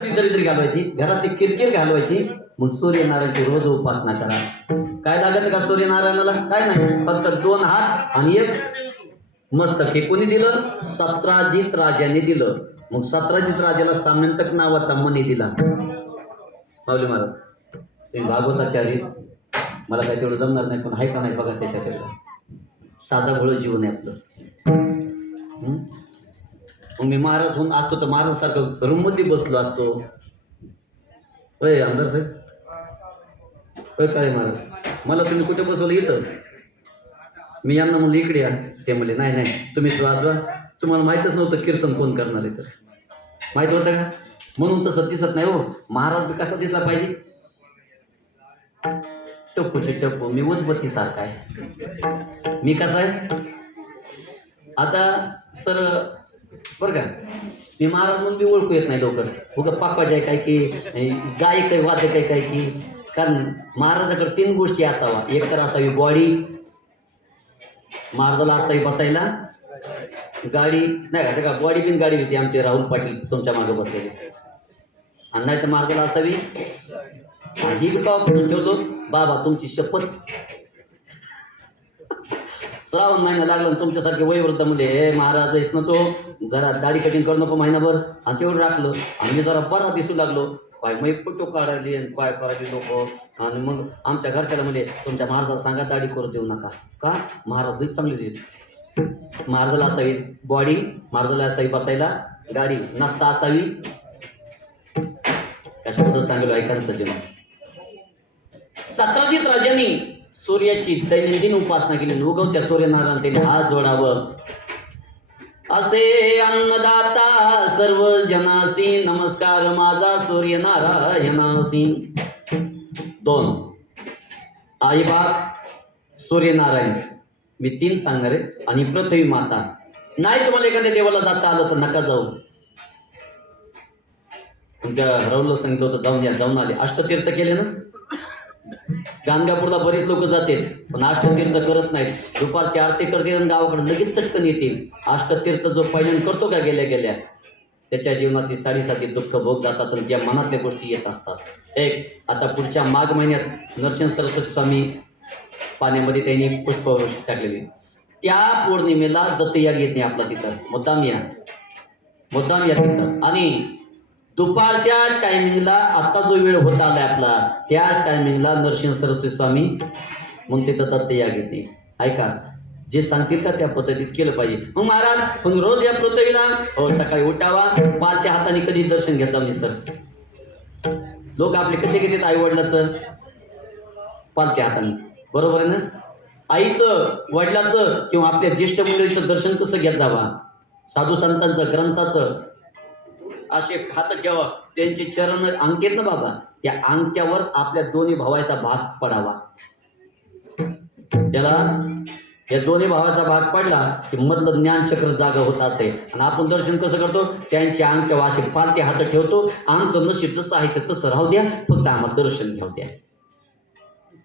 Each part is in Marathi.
दरिद्री घालवायची. घरातली किरकिर घालवायची. मग सूर्यनारायणची रोज उपासना करा. काय लागत का सूर्यनारायणाला? काय नाही. फक्त दोन हात आणि एक मस्तक. हे कोणी दिलं? सत्राजित राजाने दिलं. मग सत्राजित राजाला सामंतक नावाचा मनी दिला. माऊली महाराज तुम्ही भागवताचार्य. मला काय तेवढं जमणार नाही पण आहे का नाही बघा त्याच्याकडे. साधा भोळं जीवन आहे आपलं. मग मी महाराज होऊन असतो तर महाराज सारखं रूममध्ये बसलो असतो. अय आमदार साहेब? होय काय महाराज. मला तुम्ही कुठे बसवलं इथं? मी यांना म्हणलं इकडे या. ते म्हणले नाही नाही तुम्हीच वाजवा. तुम्हाला माहीतच नव्हतं कीर्तन कोण करणार आहे तर. माहीत होतं का? म्हणून तसं दिसत नाही हो. महाराज कसा दिसला पाहिजे? टप्पूचे टप्पू. मी उदबत्ती सारखा आहे. मी कसा आहे? आता सर बरं का? मी महाराज म्हणून मी ओळखू येत नाही लवकर. उगा पाकवाज आहे काय की गायक आहे वादक आहे काय की. कारण महाराजाकडे तीन गोष्टी असावा एक तर असावी बॉडी महाराजाला असावी बसायला. गाडी नाही का बॉडी बिन गाडी होती आमचे राहुल पाटील तुमच्या मागे बसलेले. आणि नाही तर महाराजाला असावी. ही बाबा ठेवतो. म्हणून बाबा तुमची शपथ. श्रावण महिना लागला आणि तुमच्यासारखे वयवृद्ध मुले हे महाराज आहेस ना तो? जरा दाढी कटिंग करू नको महिनाभर. आणि तेवढं राखलं. आणि मी जरा बरा दिसू लागलो. काय मी फोटो काढायली आणि काय करायली लोक? आणि मग आमच्या घरच्याला म्हणजे तुमच्या महाराजाला सांगा दाढी करू देऊ नका. का? महाराज चांगली दिसत महाराजाला असावी बॉडी महाराजाला असावी बसायला गाडी नसता असावी. कशाबद्दल सांगलो हो, ऐका सज्जन. सत्राजित राजांनी सूर्याची दैनंदिन उपासना केली उगवत्या सूर्यनारायण त्यांनी हात जोडावं. असे अन्नदाता सर्व जनासी नमस्कार माझा सूर्यनारायणासी. दोन आई बाप सूर्यनारायण. मी तीन सांगणार आहे आणि पृथ्वी माता. नाही तुम्हाला एखाद्या देवाला जाता आलं तर नका जाऊ. तुमच्या राहुलला सांगितलं होतं जाऊन या जाऊन आले. अष्टतीर्थ केले ना? गाणगापूरला बरीच लोक जातात पण अष्टतीर्थ करत नाहीत. दुपारचे आरती करतील आणि गावाकडे लगेच चटकन येतील. अष्टतीर्थ जो पहिल्यांदा करतो का गेल्या गेल्या? त्याच्या जीवनातली साडीसाठी दुःख भोग जातात आणि ज्या मनातल्या गोष्टी येत असतात. एक आता पुढच्या माघ महिन्यात नरसिंह सरस्वती स्वामी पाण्यामध्ये त्यांनी पुष्पवृष्टी टाकलेली. त्या पौर्णिमेला दत्तयाग येत नाही आपला तिथं. मुद्दाम या. मुद्दाम या तिथं. आणि दुपारच्या टायमिंगला आता जो वेळ होत आलाय आपला त्याच टायमिंगला नरसिंह सरस्वती स्वामी मग ते दत्त या घेते ऐका जे सांगतील का त्या पद्धतीत केलं पाहिजे. मग महाराज पण रोज या पृथ्वीला? हो सकाळी उठावा. पालत्या हाताने कधी दर्शन घेतला नाही सर? लोक आपले कसे घेतात आई वडिलाचं पालत्या हाताने. बरोबर आहे ना? आईचं वडिलाचं किंवा आपल्या ज्येष्ठ मंडळीचं दर्शन कसं घेत जावा? साधू संतांचं ग्रंथाचं असे हात ठेवा त्यांचे चरण अंकेत ना बाबा? त्या अंगठ्यावर आपल्या दोन्ही भावाचा भाग पडावा. त्याला या दोन्ही भावाचा भाग पडला की मधलं ज्ञानचक्र जागा होत असते. आणि आपण दर्शन कसं करतो? त्यांच्या अंगठ्यावर वाशी पालते हात ठेवतो. आमचं नशीब जसं आहे तसं राहू द्या. फक्त आम्हाला दर्शन घेऊ द्या.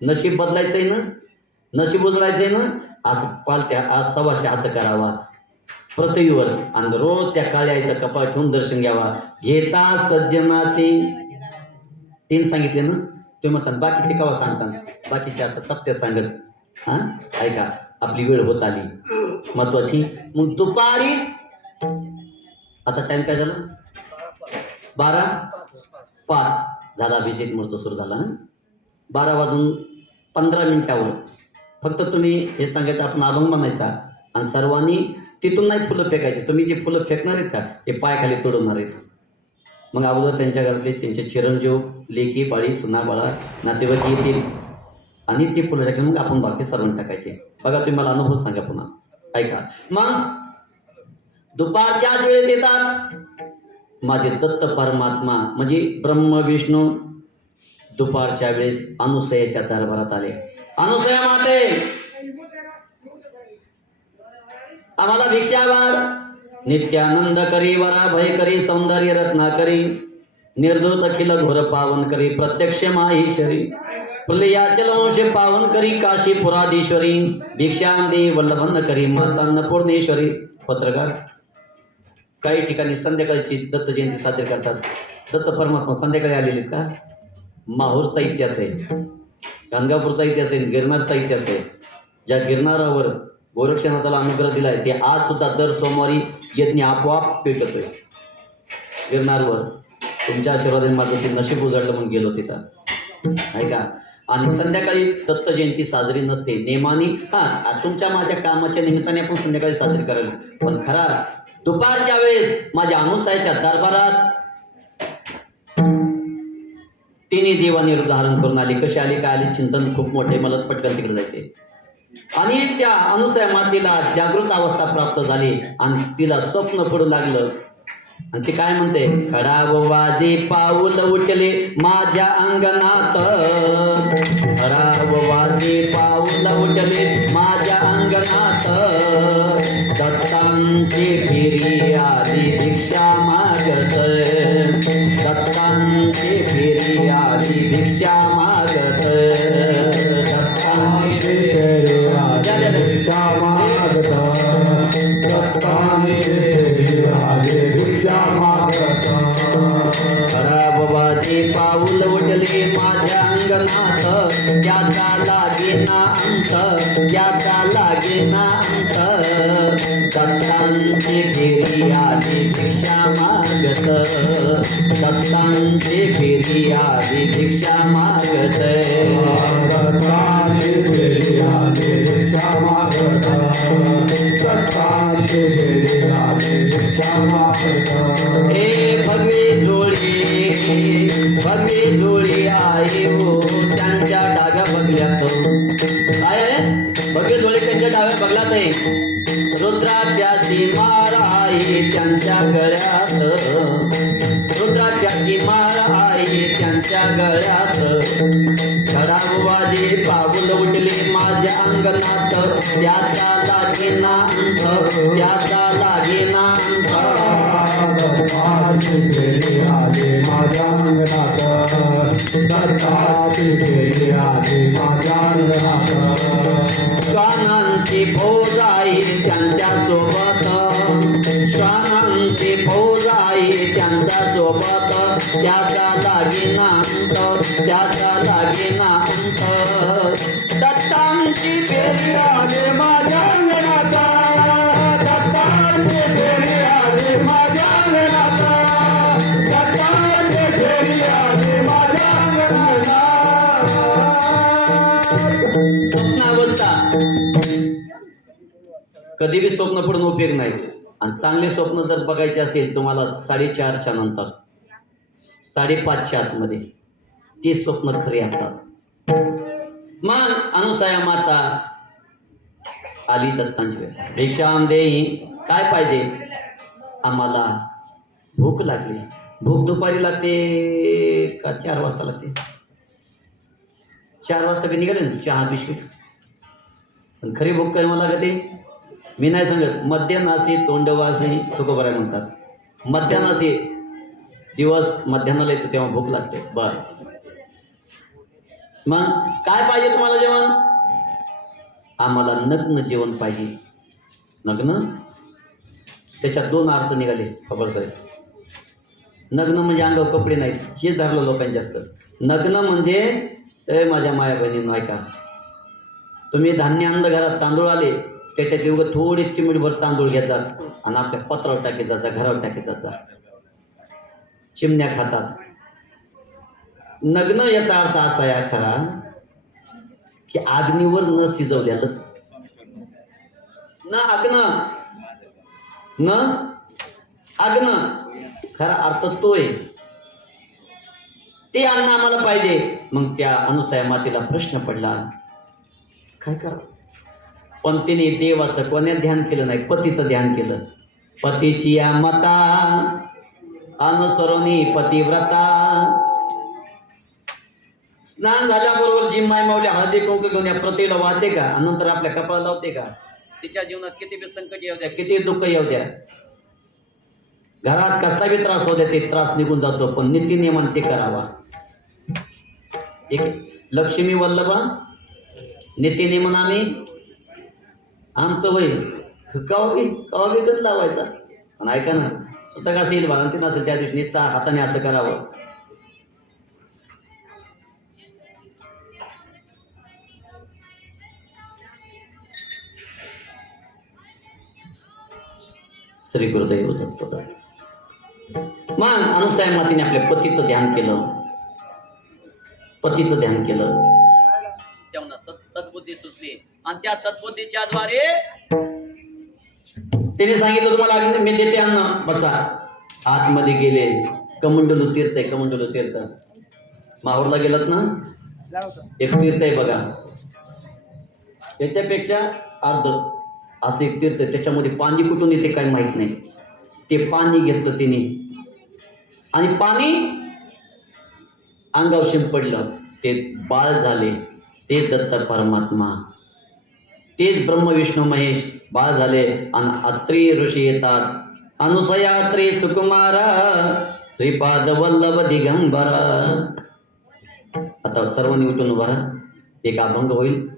नशीब बदलायचंय ना? नशीब उजळायचंय ना? असं पालत्या आज सवाशे हात करावा. पृथ्वीवर. आणि रोज त्या काळ्याचं कपाळ ठेवून दर्शन घ्यावा. घेता सज्जनाचे. तीन सांगितले ना? तुम्ही म्हणतात बाकीचे कवा सांगतात बाकीचे आता सत्य सांगत. हा? ऐका आपली वेळ होत आली. महत्वाची. मग दुपारी आता टाइम काय झाला? बारा? पाच. झाला अभिजित मुहूर्त सुरू झाला ना बारा वाजून पंधरा मिनिटावर. फक्त तुम्ही हे सांगायचं आपण अभंग म्हणायचा. आणि सर्वांनी तिथून नाही फुलं फेकायचे. तुम्ही जे फुलं फेकणार आहेत का ते पायाखाली तोडवणार आहेत. मग अगोदर त्यांच्या घरातले त्यांचे चिरंजीव लेकी बाळी सुना बाळा नातेवाईक येतील. आणि ते फुलं टाकले मग आपण बाकी सर्वांनी टाकायचे. बघा तुम्ही मला अनुभव सांगा पुन्हा. ऐका. मग दुपारच्याच वेळेस येतात. माझे दत्त परमात्मा म्हणजे ब्रह्म विष्णू दुपारच्या वेळेस अनुसयाच्या दरबारात आले. अनुसया माते आम्हाला भिक्षा नित्यानंद करी वरा भय करी सौंदर्य रत्ना करी. निर्दोत अखिल घोर पावन करी प्रत्यक्ष माहेश्वरी. प्रलयाचल वंश पावन करी काशी पुराधीश्वरी भिक्षांदी वल्लभन्न करी माता अन्नपूर्णेश्वरी पत्रकार. काही ठिकाणी संध्याकाळची दत्त जयंती साजरी करतात. दत्त परमात्मा संध्याकाळी आलेले का? माहूरचा इतिहास आहे. गाणगापूरचा इतिहास आहे गिरनारचा इतिहास आहे. ज्या गिरनारावर गोरक्षनाथाला अनुग्रह दिलाय. ते आज सुद्धा दर सोमवारी यज्ञ आपोआप पेटतोय. गिरणारवर तुमच्या आशीर्वादाने माझं ते नशीब उजळलं म्हणून गेलो तिथं. आहे का? आणि संध्याकाळी दत्त जयंती साजरी नसते. नेमानी हा तुमच्या माझ्या कामाच्या निमित्ताने आपण संध्याकाळी साजरी करायला पण खरा दुपारच्या वेळेस माझ्या अनुसायाच्या दरबारात तिने देवांनी रूप धारण करून आली. कशी आली काय आली? चिंतन खूप मोठे. मला पटकन तिकडे जायचे आणि त्या अनुसया तिला जागृत अवस्था प्राप्त झाली आणि तिला स्वप्न पडू लागलं. आणि ती काय म्हणते? खडा वाजे पाऊल उठले माझ्या अंगणात. खराब वाजे पाऊल उठले माझ्या अंगणात. दत्तांची फिरी पाऊल उठले माझ्या अंगणात त्याचा लागेना अंत त्याचा लागेना अंत दत्तांची फेरी आली भिक्षा मागत फेरी भिक्षा मागत. हे भगवे जोडी भगवे जोडी आहे हो त्यांच्या डाव्या बगल्यात काय आहे? भगवे त्यांच्या डाव्या बगल्यात आहे रुद्राक्षाची माळ आहे त्यांच्या गळ्यात. रुद्राक्षाची माळ आहे त्यांच्या गळ्यात खडावाजे पाऊल उठले माझ्या अंगणात. त्याचा लागेना अंत त्याचा लागेना अंत श्वानांची फौज आहे त्यांच्यासोबत. श्वान फौज आहे त्यांच्यासोबत त्याचा दागिना अंत त्याचा दागिना अंत दत्तांची फेरी आले माझ्या दत्तांची फेरी आले माझ्या दत्तांची फेरी आले माझ्या स्वप्नावस्था. कधी बी स्वप्न पडून उपयोग नाही आणि चांगले स्वप्न जर बघायचे असतील तुम्हाला साडेचारच्या नंतर साडेपाचच्या आतमध्ये ते स्वप्न खरे असतात. मग अनुसया माता आली दत्तांची वेळ भिक्षाम देई काय पाहिजे? आम्हाला भूक लागली. भूक दुपारी लागते का चार वाजता लागते? चार वाजता काही निघाले ना? चहा बिस्किट. पण खरी भूक काय मला लागते? मी नाही सांगत. मध्यानासी तोंडवासी तुकोबराय म्हणतात. मध्यानासी दिवस मध्यानाला येतो तेव्हा भूक लागते. बर. मग काय पाहिजे तुम्हाला जेवण? आम्हाला नग्न जेवण पाहिजे. नग्न? त्याच्यात दोन अर्थ निघाले खबर साहेब. नग्न म्हणजे अंगावर कपडे नाहीत हेच धरलं लोकांचे असतं नग्न म्हणजे ए माझ्या माया बहिणींनो ऐका. तुम्ही धान्य आणलं घरात तांदूळ आले त्याच्यात उगं थोडी चिमडभर तांदूळ घ्यायचा आणि आपल्या पत्रावर टाकायचा जा घरावर टाकायचा जा चिमण्या खातात. नग्न याचा अर्थ असा या खरा की अग्नीवर न शिजवलेलं न अग्न. न अग्न. खरा अर्थ तो आहे ते अन्न आम्हाला पाहिजे. मग त्या अनुसया मातेला प्रश्न पडला. काय करा? पण तिने देवाचं कोण्या ध्यान केलं नाही? पतीचं ध्यान केलं. पतीची या मता अनुसरणी पतिव्रता. स्नान झाल्याबरोबर जी माय मावली हळदी कुंकू घेऊन या प्रतीला वाहते का? नंतर आपल्या कपाळाला लावते का? तिच्या जीवनात किती बी संकट येऊ द्या किती दुःख येऊ द्या. घरात कसला बी त्रास होऊ द्या ते त्रास निघून जातो पण नीती नियमान ते करावा. एक लक्ष्मी वल्लभा नीती नियमनाने आमचं वय कवा बी कवा लावायचा. पण ऐका ना स्वतः कसं येईल बघा ते नसेल त्या दिवशी नुसता हाताने असं करावं. श्री गुरुदेव दत्त मग अनुसाय मातीने आपल्या पतीचं ध्यान केलं. पतीचं ध्यान केलं. तेव्हा सद्बुद्धी सुचली. आणि त्या सद्बुद्धीच्या द्वारे त्याने सांगितलं तुम्हाला मी देते अन्न बसा. आतमध्ये गेले. कमंडलू तीर्थ आहे कमंडलू तीर्थ. माहूरला गेलात ना? एक तीर्थ आहे बघा. त्याच्यापेक्षा अर्ध असं एक तीर्थ आहे. त्याच्यामध्ये पाणी कुठून येते काय माहीत नाही. ते पाणी घेतलं तिने. आणि पाणी अंगावर पडलं ते बाळ झाले. ते दत्त परमात्मा. तेच ब्रह्म विष्णू महेश बाळ झाले आणि अत्री ऋषी येतात. अनुसयात्री सुकुमारा श्रीपाद वल्लभ दिगंबरा. आता सर्वांनी उठून उभा राहा. एक अभंग होईल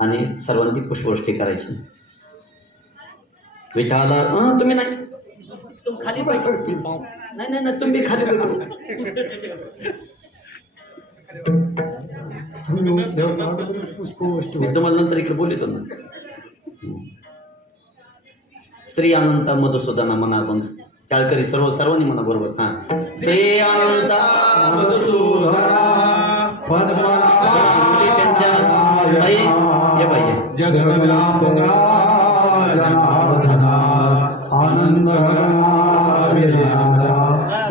आणि सर्वांनी पुष्पवृष्टी करायची. विठाला अं, तुम्ही नाही? तुम खाली बैठो. नाही नाही नाही तुम्ही खाली बैठो. मी तुम्हाला नंतर इकडे बोलतो ना. श्री अनंत मधुसूदना मना मग कालकरी सर्व सर्वांनी म्हणा बरोबर हा. अनंत जनार्दना आनंद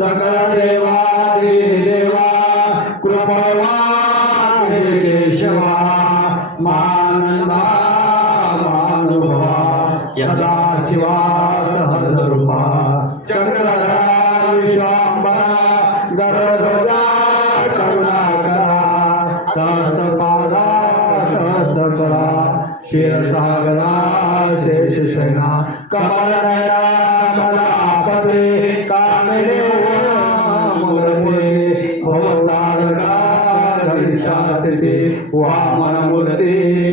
सकळ देवा सदा शिवा सहजरूपा चक्रधरा विश्वांबरा गर्भध्वजा करुणाकरा सहस्रपादा सहस्रकरा क्षीरसागरा शेषसेना कमलनयना कलापदे कामिने मूर्ते भवतारका धरिष्ठास्थिते वामनमूर्ते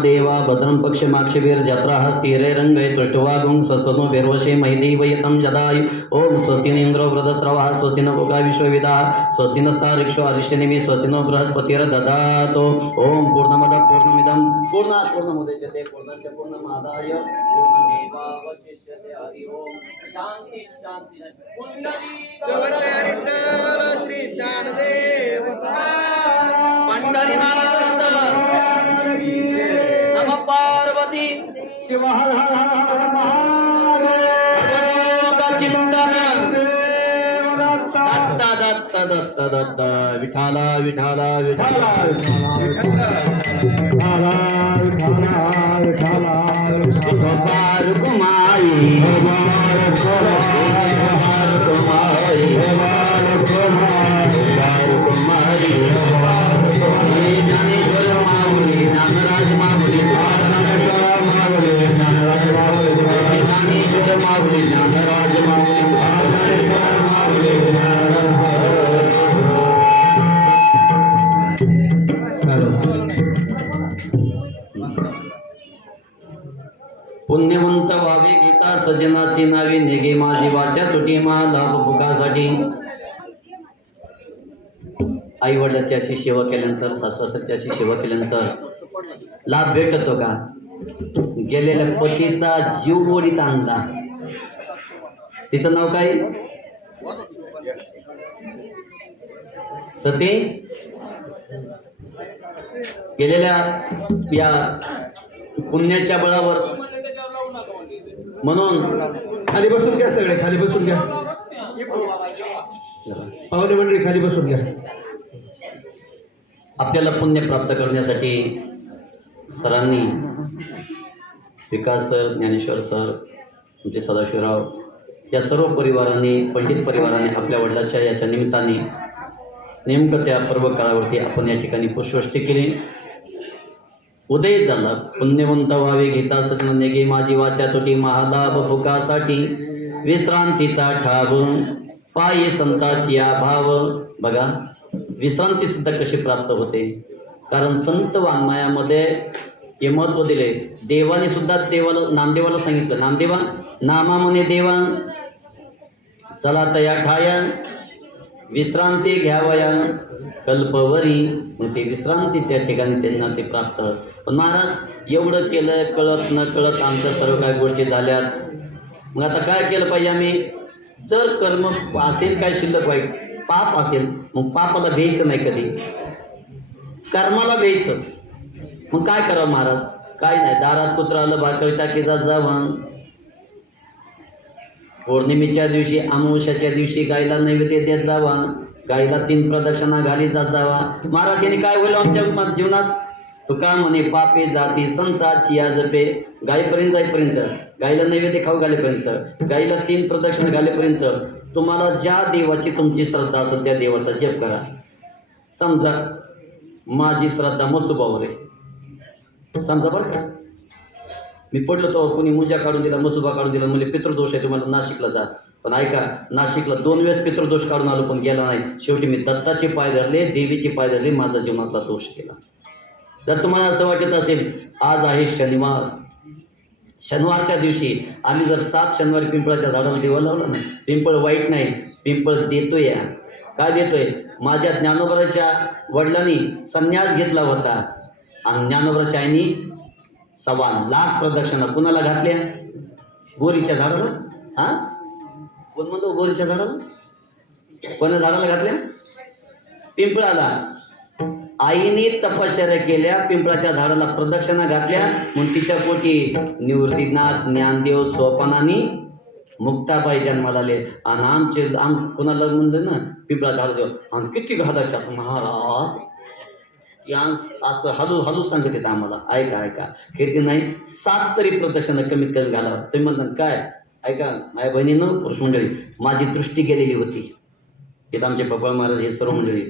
देवा भद्रं पक्षमाक्षिभिर्जत्राः स्थिरे रङ्गे तुष्टुवागुं स्वस्तनु विर्वशे महिदीवयतं जदायु। ॐ स्वस्ति नेन्द्रो वृतस्रवः स्वस्ति न पुगा स्वस्ति न स्थारिक्षो अरिष्टनिमि स्वस्ति नो बृहस्पतिर्दधातु ॐ पूर्णमदः पूर्णमिदं। पूर्णात् पूर्णमुदच्यते पूर्णस्य पूर्णमादाय। पूर्णमेवावशिष्यते हरि ओम् शान्ति शान्ति। श्री पार्वती. शिव हर हर हर हर महादेव. चिंतन. देवदत्त. दत्त दत्त दत्त दत्त. विठाला विठाला विठाला. गोपाल कुमारी गोपाल कुमारी. आई अशी सेवा केल्यानंतर सासऱ्याची अशी सेवा केल्यानंतर लाभ भेटतो का? गेलेल्या पतीचा जीव ओढीत आणला तिचं नाव काय? सती? गेलेल्या या पुण्याच्या बळावर. म्हणून खाली बसून घ्या सगळे खाली बसून घ्या. पावले मंडळी खाली बसून घ्या. आपल्याला पुण्य प्राप्त करण्यासाठी सरांनी विकास सर ज्ञानेश्वर सर आमचे सदाशिवराव या सर्व परिवारांनी पंडित परिवाराने आपल्या वडिलाच्या याच्या निमित्ताने नेमकं त्या पर्व काळावरती आपण या ठिकाणी पुष्पवृष्टी केली. उदय झाला. पुण्यवंत व्हावे घेता सगळं नेगे माझी वाचा तुटी. महालाभ फुकासाठी विश्रांतीचा ठाव. पायी संताची या भाव. बघा. विश्रांती सुद्धा कशी प्राप्त होते? कारण संत वाङ्मयामध्ये हे महत्त्व दिले. देवाने सुद्धा देवाला नामदेवाला सांगितलं. नामदेवा नामा म्हणे देवा चला तया ठाया विश्रांती घ्यावया कल्पवरी. मग ते विश्रांती त्या ठिकाणी त्यांना ते प्राप्त पण महाराज एवढं केलं कळत न कळत आमच्या सर्व काही गोष्टी झाल्यात. मग आता काय केलं पाहिजे आम्ही? जर कर्म असेल काय शिल्लक वाईट? पाप असेल मग पापाला द्यायचं नाही कधी. कर्माला द्यायचं. मग काय करावं महाराज? काय नाही दारात कुत्र आलं भाकरी टाकीचा जावा पौर्णिमेच्या दिवशी अमावश्याच्या दिवशी गायला नैवेद्य देत जावा गायला तीन प्रदक्षिणा घाली जात जावा महाराज यांनी काय होईल हो आमच्या जीवनात? जीवनात तुका म्हणे पापे जाती संताची या जपे गायीपर्यंत जाईपर्यंत. गायीला नैवेद्य खाऊ घालेपर्यंत. गायीला तीन प्रदक्षिणा घालेपर्यंत. तुम्हाला ज्या देवाची तुमची श्रद्धा असेल त्या देवाचा जप करा. समजा माझी श्रद्धा मसुबावर आहे. समजा बरं का? मी पडलो तो कोणी मुजा काढून दिला मसुबा काढून दिला म्हणजे पितृदोष आहे तुम्हाला नाशिकला जा. पण ऐका नाशिकला दोन वेळेस पितृदोष काढून आलो पण गेला नाही. शेवटी मी दत्ताचे पाय धरले देवीचे पाय धरले माझा जीवनातला दोष केला. जर तुम्हाला असं वाटत असेल आज आहे शनिवार. शनिवारच्या दिवशी आम्ही जर सात शनिवारी पिंपळाच्या झाडाला दिवा लावला ना पिंपळ वाईट नाही पिंपळ देतोय काय देतोय? माझ्या ज्ञानोबराच्या वडिलांनी संन्यास घेतला होता. आणि ज्ञानोबराच्या आईनी सव्वा लाख प्रदक्षिणा कुणाला घातल्या? बोरीच्या झाडाला? हा? कोण म्हणतो बोरीच्या झाडाला? कोणा झाडाला घातल्या? पिंपळाला. आईने तपश्चर्या केल्या पिंपळाच्या झाडाला प्रदक्षिणा घातल्या म्हणून तिच्या पोटी निवृत्तीनाथ ज्ञानदेव सोपानानी मुक्ताबाई जन्माला आले. आणि आमचे आम कोणाला म्हणलं ना पिंपळा झाड देव आणि किती घालायचे आता महाराज? या असं हलू हलू सांगत येतं आम्हाला. ऐका ऐका. कीर्ती नाही सात तरी प्रदक्षिणा कमीत कमी घालावं. तुम्ही म्हणतात काय? ऐका माझ्या बहिणीनं पुरुष मंडळी माझी दृष्टी गेलेली होती. तिथं आमचे पप्पा महाराज हे सर्व मंडळी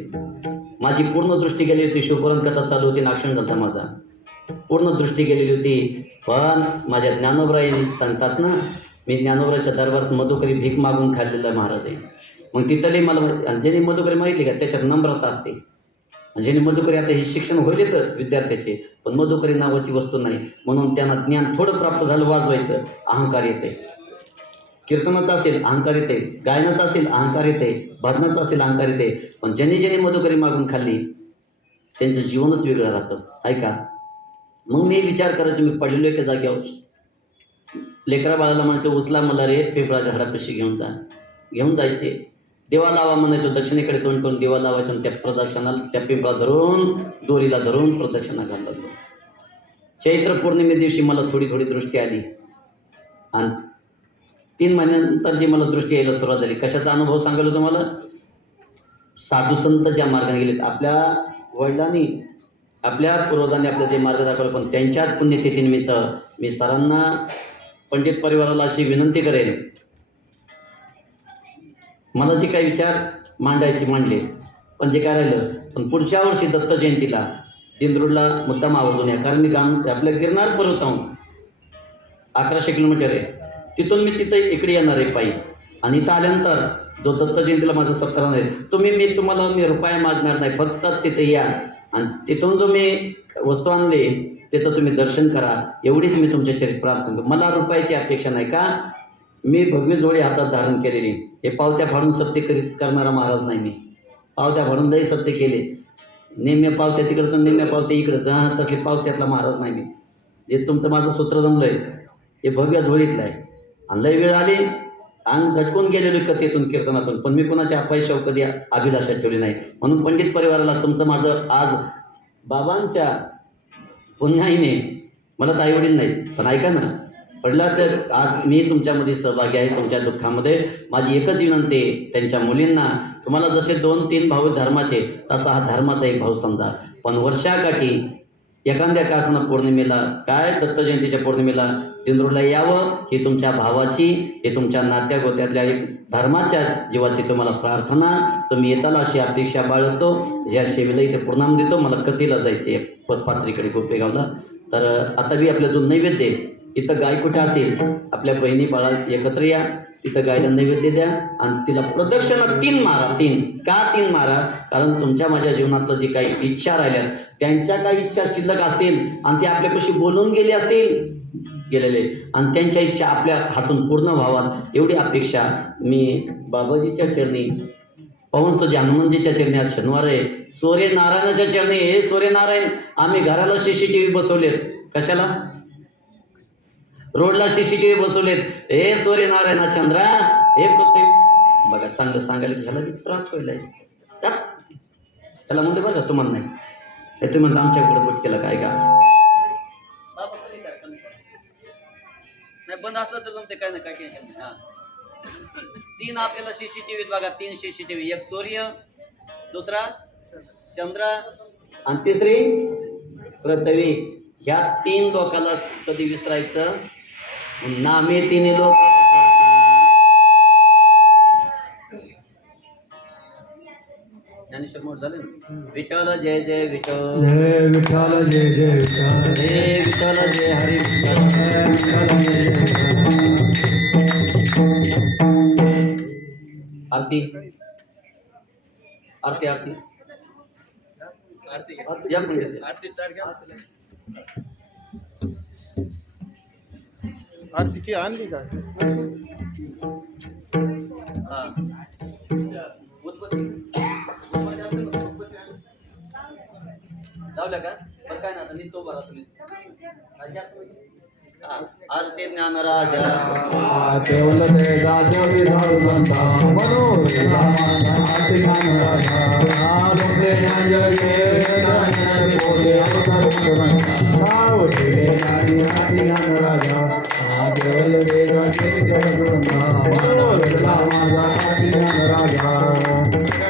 माझी पूर्ण दृष्टी गेली होती शिवपुराण कथा चालू होती नाक्षण झालता माझा पूर्ण दृष्टी गेलेली होती. पण माझ्या ज्ञानोबराई सांगतात ना मी ज्ञानोबराच्या दरबारात मधुकरी भीक मागून खाल्लेलं आहे महाराज आहे मग तिथले मला आणि मधुकरी माहिती का त्याच्यात नम्रता असते. आणि मधुकरी आता हे शिक्षण होईल तर विद्यार्थ्याचे पण मधुकरी नावाची वस्तू नाही. म्हणून त्यांना ज्ञान थोडं प्राप्त झालं वाजवायचं. अहंकार येते कीर्तनाचं असेल अहंकार येते गायनाचा असेल अहंकार येते भजनाचा असेल अहंकार येते. पण ज्यांनी ज्यांनी मधुकरी मागून खाल्ली त्यांचं जीवनच वेगळं राहतं. ऐका मग मी विचार करायचो मी पडलेलो एका जाग्यावर लेकरा बाळाला म्हणायचं उचला मला रे पिंपळाच्या झाडापाशी घेऊन जा. घेऊन जायचे. देवा लावा म्हणायचो दक्षिणेकडे तोंड करून देवा लावायचं आणि त्या प्रदक्षिणाला त्या पिंपळा धरून दोरीला धरून प्रदक्षिणा घालत लागलो चैत्र पौर्णिमे दिवशी मला थोडी थोडी दृष्टी आली. आणि तीन महिन्यानंतर जी मला दृष्टी यायला सुरुवात झाली कशाचा अनुभव सांगायला तुम्हाला? साधू संत ज्या मार्गाने गेलेत आपल्या वडिलांनी आपल्या पूर्वजांनी आपलं जे मार्ग दाखवलं पण त्यांच्याच पुण्यतिथीनिमित्त मी सरांना पंडित परिवाराला अशी विनंती करेन. मला जे काही विचार मांडायचे मांडले पण जे काय राहिलं पण पुढच्या वर्षी दत्त जयंतीला दिंद्रूडला मुद्दाम आवर्जून या कारण मी गाम आपल्या गिरणार पर्वत आहोत अकराशे किलोमीटर आहे. तिथून मी तिथं इकडे येणार आहे पायी. आणि इथं आल्यानंतर जो दत्त जयंतीला माझा सप्ताह आहे तुम्ही मी तुम्हाला मी रुपये मागणार नाही फक्त तिथे या. आणि तिथून जो मी वस्तू आणले त्याचं तुम्ही दर्शन करा. एवढीच मी तुमच्या चरित प्रार्थना करतो. मला रुपयाची अपेक्षा नाही का? मी भगवी जोडी हातात धारण केलेली. हे पावत्या फाडून सत्य करीत करणारा महाराज नाही मी. पावत्या फाडून दही सत्य केले. नेम्या पावत्या तिकडचं नेम्या पावत्या इकडचं. हां तसले पावत्यातला महाराज नाही मी. जे तुमचं माझं सूत्र जमलं आहे हे भव्या झोळीतलं आहे. आणि लय वेळ आली. अंग झटकून गेलेलो कथेतून कीर्तनातून. पण मी कोणाच्या अपयशाव कधी अभिलाषा ठेवली नाही. म्हणून पंडित परिवाराला तुमचं माझं आज बाबांच्या पुण्याईने मला तर आईवडील नाही पण ऐका ना. पडला तर आज मी तुमच्यामध्ये सहभागी आहे तुमच्या दुःखामध्ये. माझी एकच विनंती आहे त्यांच्या मुलींना तुम्हाला जसे दोन तीन भाऊ धर्माचे तसा हा धर्माचा एक भाऊ समजा. पण वर्षाकाठी एखाद्या कासना पौर्णिमेला काय दत्त जयंतीच्या पौर्णिमेला दिंडोरीला यावं ही तुमच्या भावाची हे तुमच्या नात्या गोत्यातल्या एक धर्माच्या जीवाची तुम्हाला प्रार्थना. तुम्ही येताल अशी अपेक्षा बाळगतो. या सेवेला इथे प्रणाम देतो. मला कथीला जायचे पदपात्रीकडे गोपेगावला तर आता बी आपल्या जो नैवेद्य आहे इथं गाय कुठे असेल? आपल्या बहिणी बाळा एकत्र या. तिथं गायला नैवेद्य द्या. आणि तिला प्रदक्षिणा तीन मारा. तीन. का तीन मारा? कारण तुमच्या माझ्या जीवनातलं जे काही इच्छा राहिल्या त्यांच्या काही इच्छा शिल्लक असतील आणि ते आपल्यापाशी बोलून गेले असतील गेलेले. आणि त्यांच्या इच्छा आपल्या हातून पूर्ण व्हावात एवढी अपेक्षा मी बाबाजीच्या चरणी पवनसोजी हनुमानजीच्या चरणी आज शनिवार आहे. सूर्य नारायणाच्या चरणी हे सूर्यनारायण आम्ही घराला सी सी टी व्ही बसवलेत. कशाला? रोडला सी सी टी व्ही बसवलेत. हे सूर्यनारायणा चंद्रा हे पृथ्वी. बघा चांगलं सांगायला की ह्याला त्रास व्हायला त्याला म्हणते बघा तुम्हाला नाही. हे तुम्ही म्हणता आमच्याकडे बट केला काय का? बंद असलं तर जमते काय ना काय टेन्शन नाही. हा. तीन आपल्याला सीसीटीव्ही बघा तीन सीसीटीव्ही एक सूर्य दुसरा चंद्र आणि तिसरी पृथ्वी. ह्या तीन लोकाला कधी विसरायचं? नामे तिने लोक ज्ञानेश्वर मोठ झाले ना? विठ्ठल जय जय विठ्ठल. जय विठ्ठल जय जय विठ्ठल. जय विठ्ठल जय हरी आरती. आरती आरती. आरती. या पुढे. आरती की आणली का? हा. लावल्या का बरं काय ना आता निघतो बरा तुम्ही हा, जास्त पाहिजे? हा. आरती ज्ञान राजा केवल ते दासोबी झाडू संता मनोरथा आरती ज्ञान राजा लोके ज्ञान जय ज्ञान बोले अवतार पुराण नाव ठेले ज्ञानी आरती ज्ञान राजा केवल ते दासोबी झाडू संता मनोरथा माझा आरती ज्ञान राजा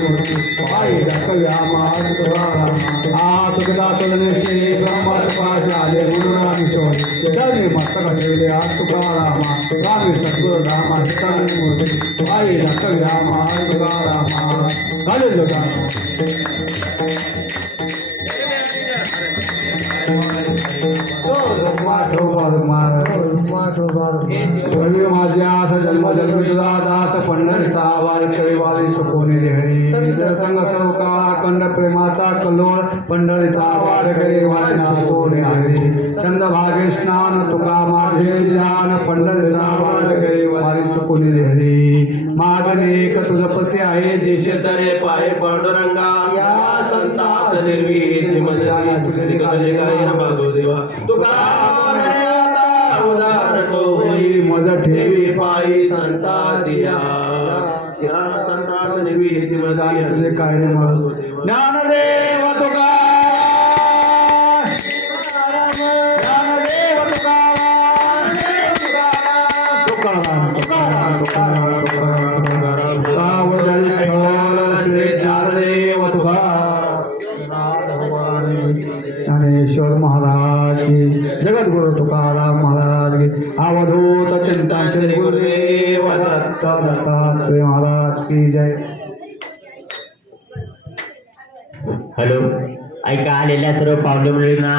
नमस्ते राम नारायणी हरे केवले आरती ज्ञान राजा हा केवल ते दासोबी संता मस्तक ठेवले आज तुकारामा स्वामी कवी रामा तुकारामा जन्म जन्म तुझा दास पंढरीचा वारी कवी वारी चुकवणे हरी संग चौका अखंड प्रेमाचा कलोळ पंढरीचा वार करे वाचना चोरे हरी चंद भागे स्नान तुका माझे ज्ञान पंढरीचा वार करे वारी चुकवणे हरी माझं एक तुझं पती आहे देश तरे पाय पांडुरंगा। या संतास निर्वीची मजली तुझे निकाले काय न मागो देवा तुका उदार तो होई मज ठेवी पायी संताची या या संतास निर्वीची मजली तुझे काय मागू ज्ञानदेव तुका हॅलो ऐका